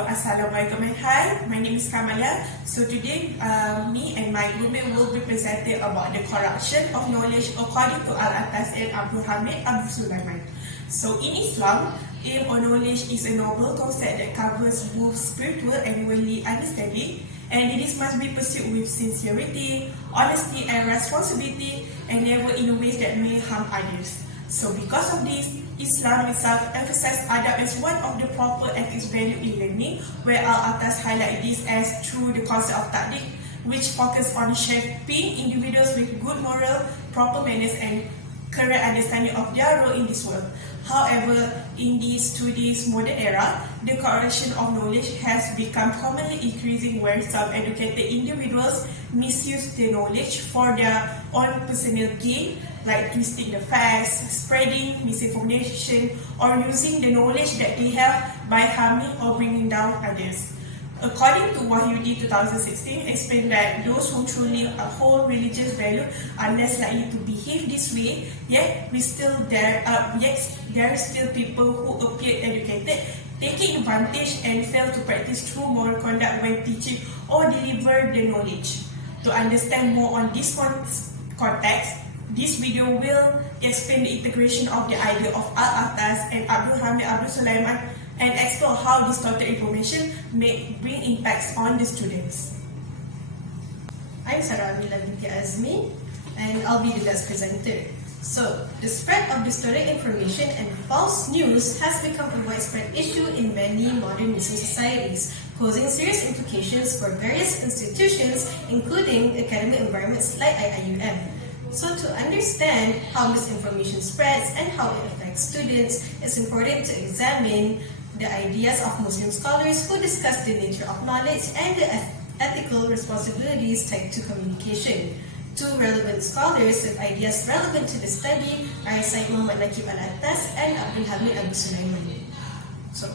So Assalamualaikum and hi, my name is Kamalia. So today me and my groupmate will be presenting about the corruption of knowledge according to al-Attas and Abdul Hamid Abu Sulayman. So in Islam, aim or knowledge is a noble concept that covers both spiritual and worldly understanding, and it must be pursued with sincerity, honesty and responsibility, and never in ways that may harm others. So because of this, Islam itself emphasizes adab as one of the proper ethics value in learning, where al-Attas highlight this as through the concept of ta'dik, which focus on shaping individuals with good moral, proper manners and correct understanding of their role in this world. However, in today's modern era, the corruption of knowledge has become commonly increasing, where some educated individuals misuse the knowledge for their own personal gain, like twisting the facts, spreading misinformation, or using the knowledge that they have by harming or bringing down others. According to Wahyudi 2016, explained that those who truly hold religious value are less likely to behave this way, yet there are still people who appear educated, taking advantage and fail to practice true moral conduct when teaching or deliver the knowledge. To understand more on this context, this video will explain the integration of the idea of al-Attas and Abdul Hamid Abu Sulayman and explore how distorted information may bring impacts on the students. I'm Sarah Amila binti Azmi, and I'll be the guest presenter. So, the spread of distorted information and false news has become a widespread issue in many modern Muslim societies, posing serious implications for various institutions, including academic environments like IIUM. So to understand how misinformation spreads and how it affects students, it's important to examine the ideas of Muslim scholars who discuss the nature of knowledge and the ethical responsibilities tied to communication. Two relevant scholars with ideas relevant to the study are Syed Muhammad Nakib al-Attas and Abdul Hamid Abu Sulayman. So,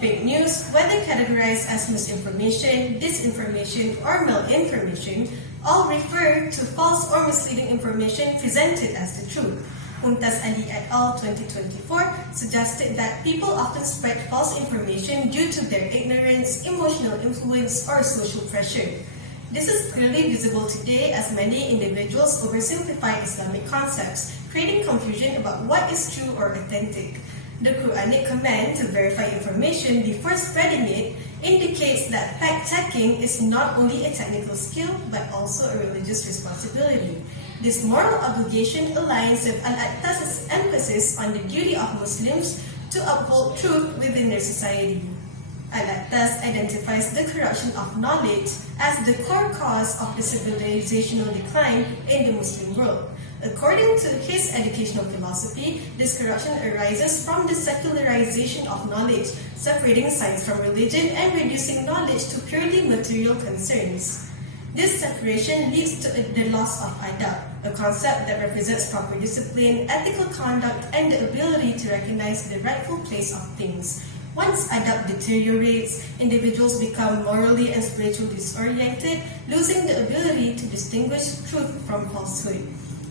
fake news, whether categorized as misinformation, disinformation, or malinformation, all refer to false or misleading information presented as the truth. Mumtaz Ali et al. 2024 suggested that people often spread false information due to their ignorance, emotional influence, or social pressure. This is clearly visible today as many individuals oversimplify Islamic concepts, creating confusion about what is true or authentic. The Quranic command to verify information before spreading it indicates that fact-checking is not only a technical skill but also a religious responsibility. This moral obligation aligns with al-Attas' emphasis on the duty of Muslims to uphold truth within their society. Al-Attas identifies the corruption of knowledge as the core cause of the civilizational decline in the Muslim world. According to his educational philosophy, this corruption arises from the secularization of knowledge, separating science from religion and reducing knowledge to purely material concerns. This separation leads to the loss of adab, a concept that represents proper discipline, ethical conduct, and the ability to recognize the rightful place of things. Once adab deteriorates, individuals become morally and spiritually disoriented, losing the ability to distinguish truth from falsehood.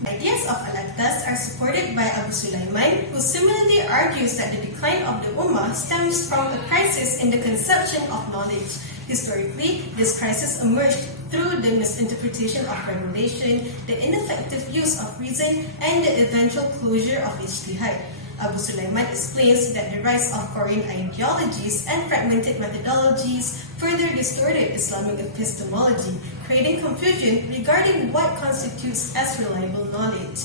Ideas of al-Attas are supported by Abu Sulayman, who similarly argues that the decline of the Ummah stems from a crisis in the conception of knowledge. Historically, this crisis emerged through the misinterpretation of revelation, the ineffective use of reason, and the eventual closure of ijtihad. Abu Sulayman explains that the rise of foreign ideologies and fragmented methodologies further distorted Islamic epistemology, creating confusion regarding what constitutes as reliable knowledge.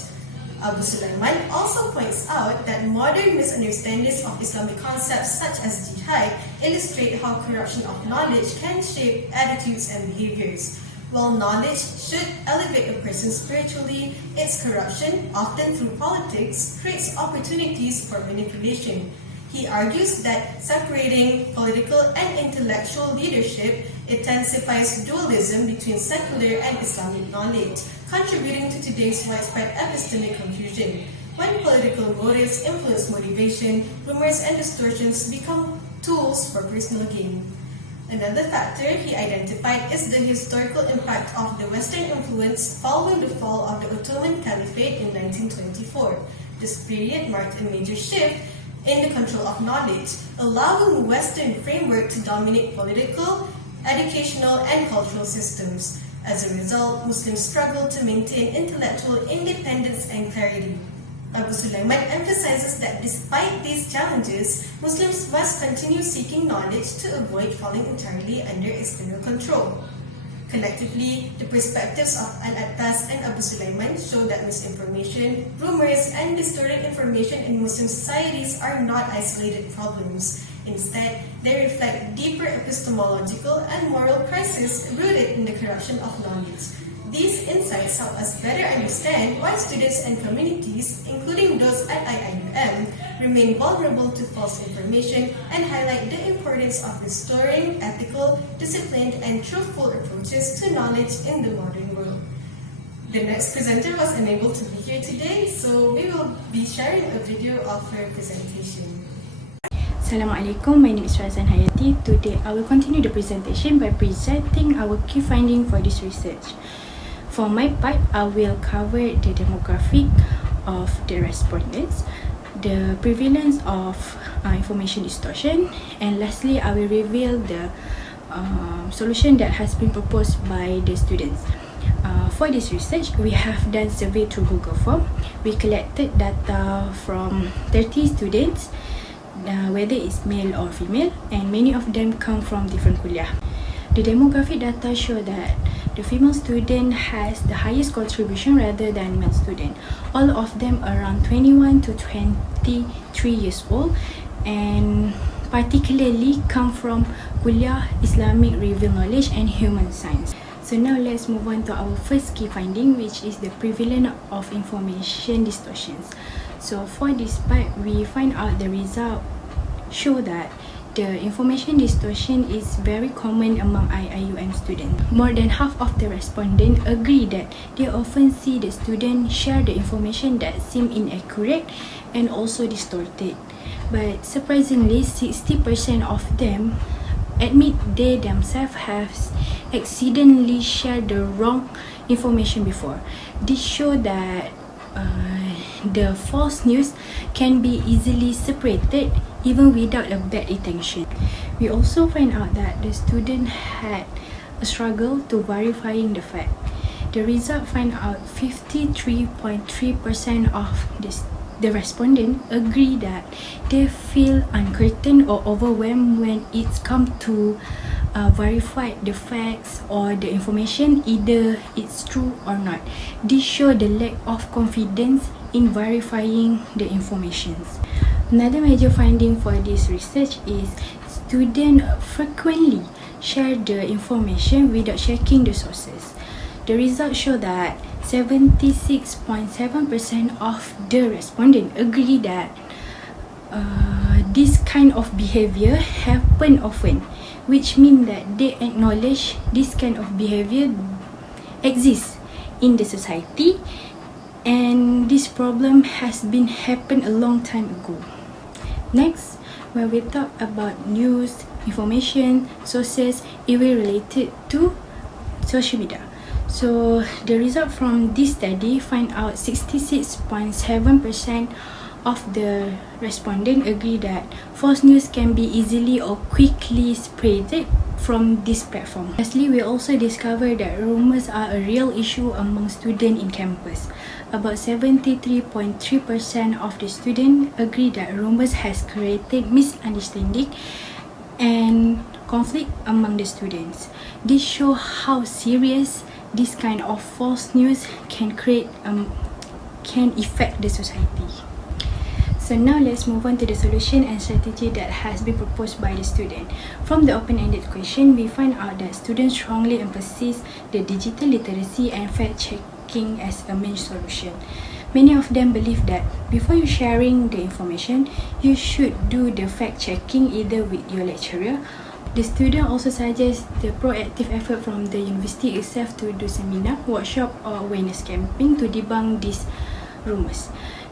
Abu Sulayman also points out that modern misunderstandings of Islamic concepts such as jihad illustrate how corruption of knowledge can shape attitudes and behaviors. While knowledge should elevate a person spiritually, its corruption, often through politics, creates opportunities for manipulation. He argues that separating political and intellectual leadership intensifies dualism between secular and Islamic knowledge, contributing to today's widespread epistemic confusion. When political motives influence motivation, rumors and distortions become tools for personal gain. Another factor he identified is the historical impact of the Western influence following the fall of the Ottoman Caliphate in 1924. This period marked a major shift in the control of knowledge, allowing Western framework to dominate political, educational, and cultural systems. As a result, Muslims struggle to maintain intellectual independence and clarity. Abu Sulayman emphasizes that despite these challenges, Muslims must continue seeking knowledge to avoid falling entirely under external control. Collectively, the perspectives of al-Attas and Abu Sulayman show that misinformation, rumors, and distorted information in Muslim societies are not isolated problems. Instead, they reflect deeper epistemological and moral crises rooted in the corruption of knowledge. These insights help us better understand why students and communities, including those at IIUM, remain vulnerable to false information and highlight the importance of restoring ethical, disciplined, and truthful approaches to knowledge in the modern world. The next presenter was unable to be here today, so we will be sharing a video of her presentation. Assalamualaikum, my name is Razan Hayati. Today I will continue the presentation by presenting our key finding for this research. For my part, I will cover the demographic of the respondents, the prevalence of information distortion, and lastly, I will reveal the solution that has been proposed by the students. For this research, we have done survey through Google Form. We collected data from 30 students, whether it's male or female, and many of them come from different kuliah. The demographic data show that the female student has the highest contribution rather than male student. All of them around 21 to 23 years old, and particularly come from kuliah Islamic revealed knowledge and human science. So now let's move on to our first key finding, which is the prevalence of information distortions. So for this part, we find out the result show that the information distortion is very common among IIUM students. More than half of the respondents agree that they often see the students share the information that seem inaccurate and also distorted. But surprisingly, 60% of them admit they themselves have accidentally shared the wrong information before. This shows that the false news can be easily separated even without a bad intention. We also find out that the student had a struggle to verifying the fact. The result find out 53.3% of the respondent agree that they feel uncertain or overwhelmed when it's come to verify the facts or the information, either it's true or not. This show the lack of confidence in verifying the informations. Another major finding for this research is students frequently share the information without checking the sources. The results show that 76.7% of the respondents agree that this kind of behavior happen often, which means that they acknowledge this kind of behavior exists in the society, and this problem has been happened a long time ago. Next, when we talk about news, information, sources, it will related to social media. So the result from this study find out 66.7% of the respondents agree that false news can be easily or quickly spreaded from this platform. Lastly, we also discovered that rumors are a real issue among students in campus. About 73.3% of the students agree that rumors has created misunderstanding and conflict among the students. This shows how serious this kind of false news can affect the society. So now let's move on to the solution and strategy that has been proposed by the student. From the open-ended question, we find out that students strongly emphasize the digital literacy and fact-checking as a main solution. Many of them believe that before you sharing the information, you should do the fact-checking either with your lecturer. The student also suggests the proactive effort from the university itself to do seminar, workshop or awareness campaign to debunk these rumors.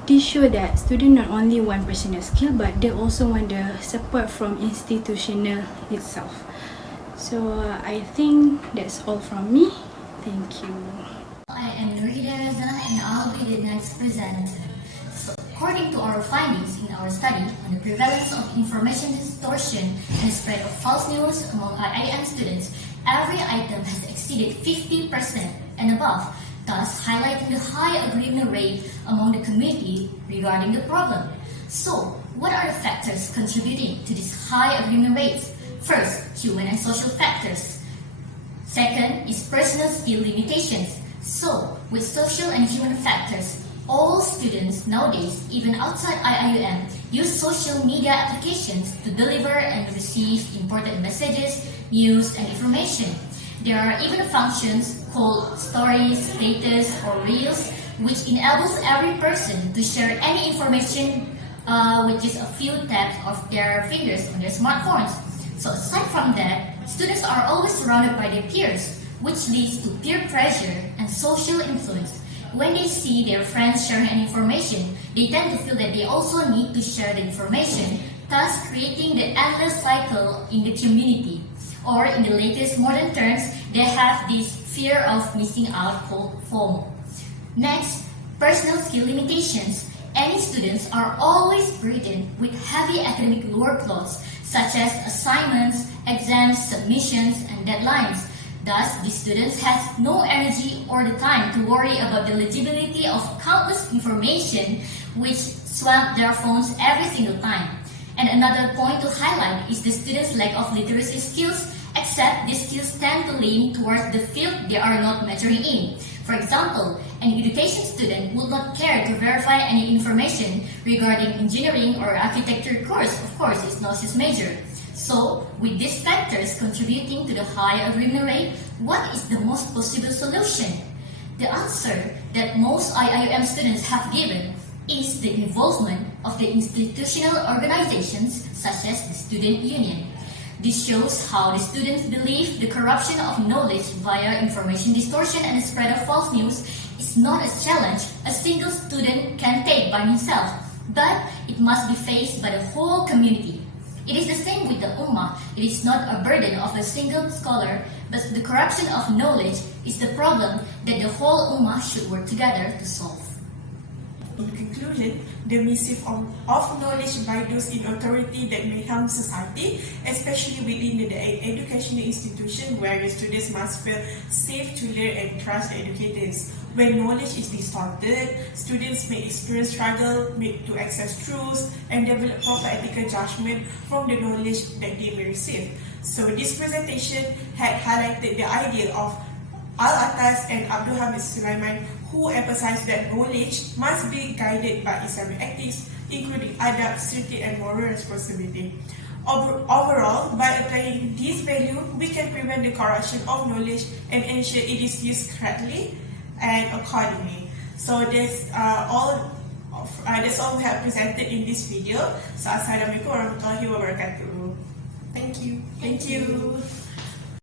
This shows that students not only want personal skill, but they also want the support from institutional itself. So I think that's all from me. Thank you. I am Nurida Raza and I'll be the next presenter. So, According to our findings in our study on the prevalence of information distortion and spread of false news among IIM students, every item has exceeded 50% and above, thus highlighting the high agreement rate among the community regarding the problem. So, what are the factors contributing to this high agreement rates? First, human and social factors. Second is personal skill limitations. So, with social and human factors, all students nowadays, even outside IIUM, use social media applications to deliver and receive important messages, news, and information. There are even functions called stories, status, or reels, which enables every person to share any information with just a few taps of their fingers on their smartphones. So aside from that, students are always surrounded by their peers, which leads to peer pressure and social influence. When they see their friends sharing an information, they tend to feel that they also need to share the information, thus creating the endless cycle in the community. Or in the latest modern terms, they have this fear of missing out called FOMO. Next, personal skill limitations. Any students are always burdened with heavy academic workloads, such as assignments, exams, submissions, and deadlines. Thus, these students have no energy or the time to worry about the legibility of countless information which swamp their phones every single time. And another point to highlight is the students' lack of literacy skills, except these skills tend to lean towards the field they are not majoring in. For example, an education student would not care to verify any information regarding engineering or architecture course. Of course, it's not his major. So, with these factors contributing to the high agreement rate, what is the most possible solution? The answer that most IIM students have given is the involvement of the institutional organizations such as the student union. This shows how the students believe the corruption of knowledge via information distortion and the spread of false news is not a challenge a single student can take by himself, but it must be faced by the whole community. It is the same with the Ummah. It is not a burden of a single scholar, but the corruption of knowledge is the problem that the whole Ummah should work together to solve. In conclusion, the misuse of knowledge by those in authority that may harm society, especially within the educational institution where the students must feel safe to learn and trust educators. When knowledge is distorted, students may experience struggle to access truths and develop proper ethical judgment from the knowledge that they may receive. So this presentation had highlighted the idea of al-Attas and Abdul Hamid Abu Sulayman, who emphasized that knowledge must be guided by Islamic ethics, including adab, safety, and moral responsibility. Overall, by applying this value, we can prevent the corruption of knowledge and ensure it is used correctly and accordingly. So that's all we have presented in this video. So, Assalamualaikum warahmatullahi wabarakatuh. Thank you. Thank you.